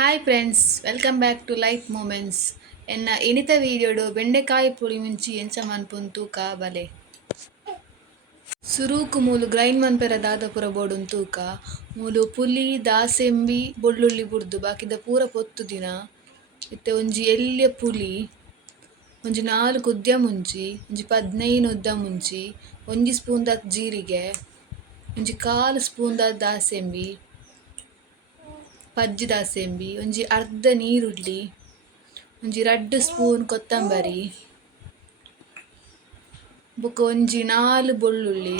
Hi friends welcome back to life moments ಎನ್ನ ಇನಿತ ವೀಡಿಯೋಡು ಬೆಂಡೆಕಾಯಿ ಪುಳಿ ಮುಂಚಿ ಎಂಚ ಮನ್ಪುನ್ ತೂಕ ಬಲೆ. ಸುರೂಕು ಮೂಲು ಗ್ರೈಂಡ್ ಮನ್ಪೆರ ದಾದಪುರ ಬೋಡುನ್ ತೂಕ. ಮೂಲು ಪುಲಿ, ದಾಸೆಂಬಿ, ಬೊಳ್ಳುಳ್ಳಿ ಬುಡ್ದು ಬಾಕಿದ ಪೂರ ಪೊತ್ತು ದಿನ. ಇತ್ತೆ ಒಂಜಿ ಎಲ್ಯ ಪುಲಿ, ಒಂಜಿ ನಾಲ್ಕು ಉದ್ಯ ಮುಂಚಿ, ಒಂಜಿ ಪದ್ನೈದು ಉದ್ದ ಮುಂಚಿ, ಒಂಜಿ ಸ್ಪೂನ್ ದ ಜೀರಿಗೆ, ಒಂಜಿ ಕಾಲು ಸ್ಪೂನ್ ದ ದಾಸೆಂಬಿ ಪಜ್ಜಿ ದಾಸೆಂಬಿ ಒಂಜಿ ಅರ್ಧ ನೀರುಳ್ಳಿ, ಒಂಜಿ ರಡ್ಡ್ ಸ್ಪೂನ್ ಕೊತ್ತಂಬರಿ, ಬೊಕ ಒಂಜಿ ನಾಲ್ ಬೊಳ್ಳುಳ್ಳಿ,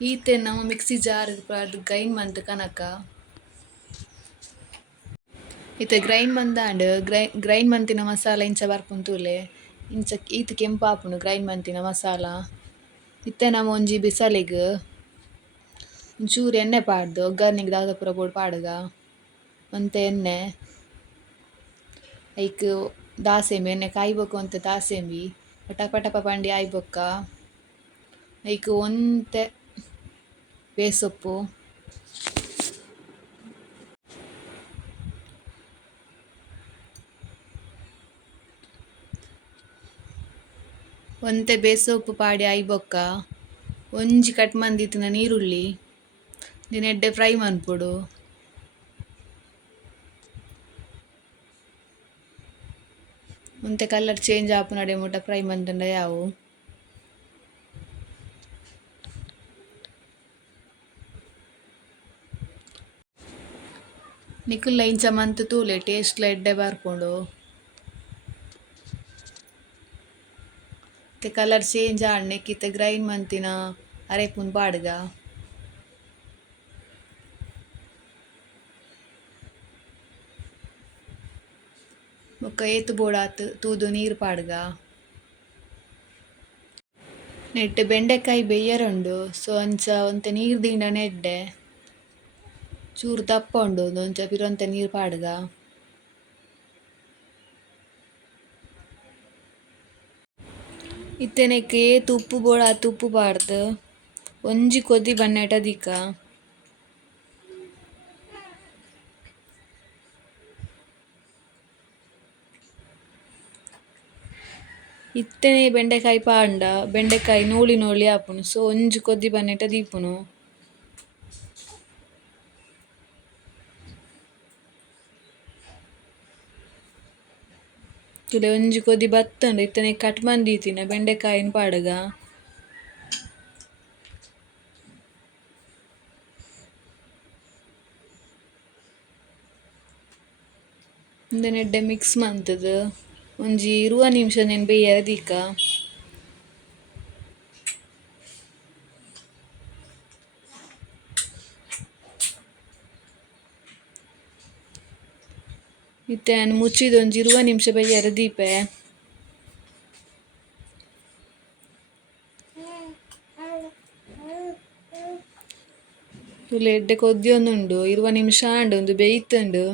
ಈತೆ ನಮ ಮಿಕ್ಸಿ ಜಾರ್ ಅದು ಗ್ರೈಂಡ್ ಮಂತ್ ಕನಕ. ಇತ್ತೆ ಗ್ರೈಂಡ್ ಮಂತಾಂಡ್ ಗ್ರೈ, ಗ್ರೈಂಡ್ ಮಂತಿನ ಮಸಾಲ ಇಂಚ ಬರ್ಪುನ್ ತೂಲೆ ಇಂಚ ಈತ ಕೆಂಪಾಪುಂಡು ಗ್ರೈಂಡ್ ಮಂತಿನ ಮಸಾಲ. ಇತ್ತೆ ನಮ ಒಂಜಿ ಬಿಸಲಿಗ್ ಒಂಚೂರು ಎಣ್ಣೆ ಪಾಡ್ದು ಒಗ್ಗರ್ನಿಗೆ ದಾವದಪುರ ಪೂರ ಬೋಡು ಪಾಡುಗ, ಒಂತೆ ಎಣ್ಣೆ, ಐಕ್ ದಾಸೆಂಬಿ, ಎಣ್ಣೆ ಕಾಯ್ಬೇಕು ಅಂತ ದಾಸೆಂಬಿ ಟಪ ಟಪ ಪಂಡಿ ಆಯ್ಬೊಕ್ಕ, ಐಕ್ ಒಂತೆ ಬೇಸೊಪ್ಪು. ಒಂತೆ ಬೇಸೊಪ್ಪು ಪಾಡಿ ಆಯ್ಬೊಕ್ಕ, ಒಂಜಿ ಕಟ್ ಮಂದಿತ್ತಿನ ನೀರುಳ್ಳಿ. ದಿನ ಎಡ್ಡೆ ಫ್ರೈ ಮನ್ಪೊಡು ಒಂತೆ ಕಲರ್ ಚೇಂಜ್ ಆಪುನಡೆ ಮುಟ ಫ್ರೈ ಮಂತಂಡ ಯಾವು ನಿಕುಲ್ಲ ಇಂಚ ಮಂತ್ ತೂಲೆ ಟೇಸ್ಟ್ಲ ಎಡ್ಡೆ ಬರ್ಪುಂಡು ಕಲರ್ ಚೇಂಜ್ ಆಡ್ನೆಕ್ಕಿತ್ತೆ ಗ್ರೈಂಡ್ ಮಂತಿನ ಅರೆಪುನ್ ಪಾಡ್ಗ ಬೊಕ ಏತ್ ಬೋಡಾತ್ ತೂದು ನೀರು ಪಾಡ್ಗ? ನೆಟ್ಟ್ ಬೆಂಡೆಕಾಯಿ ಬೆಯ್ಯರುಂಡು ಸೊ ಅಂಚ ಒಂತೆ ನೀರು ದಿಂಡ ನೆಡ್ಡೆ. ಚೂರು ದಪ್ಪ ಉಂಡು ಒಂಚ ಪಿರೊಂತೆ ನೀರು ಪಾಡ್ಗ? ಇತ್ತೆನೆಕ್ ಏತ್ ಉಪ್ಪು ಬೋಡಾತ್ ಉಪ್ಪು ಪಾಡ್ದ್? ಒಂಜಿ ಕೊದಿ ಬನ್ನೆಟ ದಿಕ್ಕ ಇತ್ತೆನೆ ಬೆಂಡೆಕಾಯಿ ಪಾಂಡ, ಬೆಂಡೆಕಾಯಿ ನೂಲಿ ನೂಲಿ ಆಪುಂಡು ಸೊ ಒಂಜಿ ಕೊದ್ದಿ ಬನ್ನೆಟ ದೀಪುನು. ತುಲೆ ಒಂಜಿ ಕೊದ್ದಿ ಬತ್ತುಂಡು. ಇತ್ತನೆ ಕಟ್ ಮಂದಿತಿನ ಬೆಂಡೆಕಾಯಿನ ಪಾಡಗ. ಉಂದೆನ್ ನೆಡ್ಡೆ ಮಿಕ್ಸ್ ಮಂತುದು ಒಂಜಿ ಇರುವ ನಿಮಿಷ ಬೇಯರೆ ದೀಕ ಇತ್ತೆ ಮುಚ್ಚಿದ ಒಂಜಿ ಇರುವ ನಿಮಿಷ ಬೈ ದೀಪೆ ತುಲೆ ಎಡ್ಡೆ ಕೊದ್ದಿಯೊಂದುಂಡು ಇರುವ ನಿಮಿಷ ಆಂಡು ಒಂದು ಬೇಯಿತುಂಡು.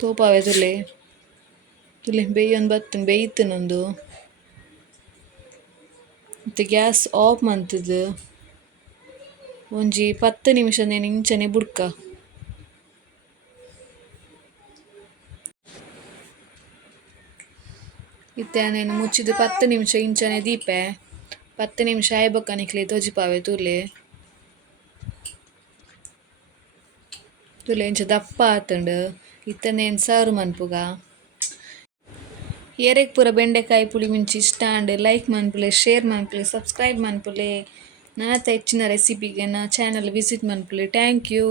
ತೋಪಾವೆ ತುಲೆ ತುಲೆ ಬೇಯೊಂದು ಬೇಯ್ತು ನಂದು. ಮತ್ತೆ ಗ್ಯಾಸ್ ಆಫ್ ಮಂತುದು ಒಂಜಿ ಪತ್ತು ನಿಮಿಷದೆನ್ ಇಂಚನೆ ಬುಡ್ಕ. ಇತ್ತೆ ಆಂದೆನ್ ಮುಚ್ಚಿದ್ ಪತ್ತು ನಿಮಿಷ ಇಂಚನೆ ದೀಪೆ. ಪತ್ತು ನಿಮಿಷ ಆಯ್ಬೊಕ್ಕ ನಿಕ್ಲೆ ತೋಜಿಪಾವೆ ತೂಲೆ ತುಲೆ ಇಂಚ ದಪ್ಪ ಆತುಂಡು. ನೇನು ಸಾರು ಮನ್ಪುಗ? ಏರೆಗ್ ಪೂರ ಬೆಂಡೆಕಾಯಿ ಪುಳಿ ಮಿಂಚಿ ಇಷ್ಟ ಅಂಡ್ ಲೈಕ್ ಮನ್ಪುಲೆ ಶೇರ್ ಮನ್ಪುಲೆ ಸಬ್ಸ್ಕ್ರೈಬ್ ಮನ್ಪುಲೆ ನನ್ನ ಹೆಚ್ಚಿನ ರೆಸಿಪಿಗೆ ನಾ ಚಾನಲ್ ವಿಸಿಟ್ ಮನ್ಪುಲೆ ಥ್ಯಾಂಕ್ ಯು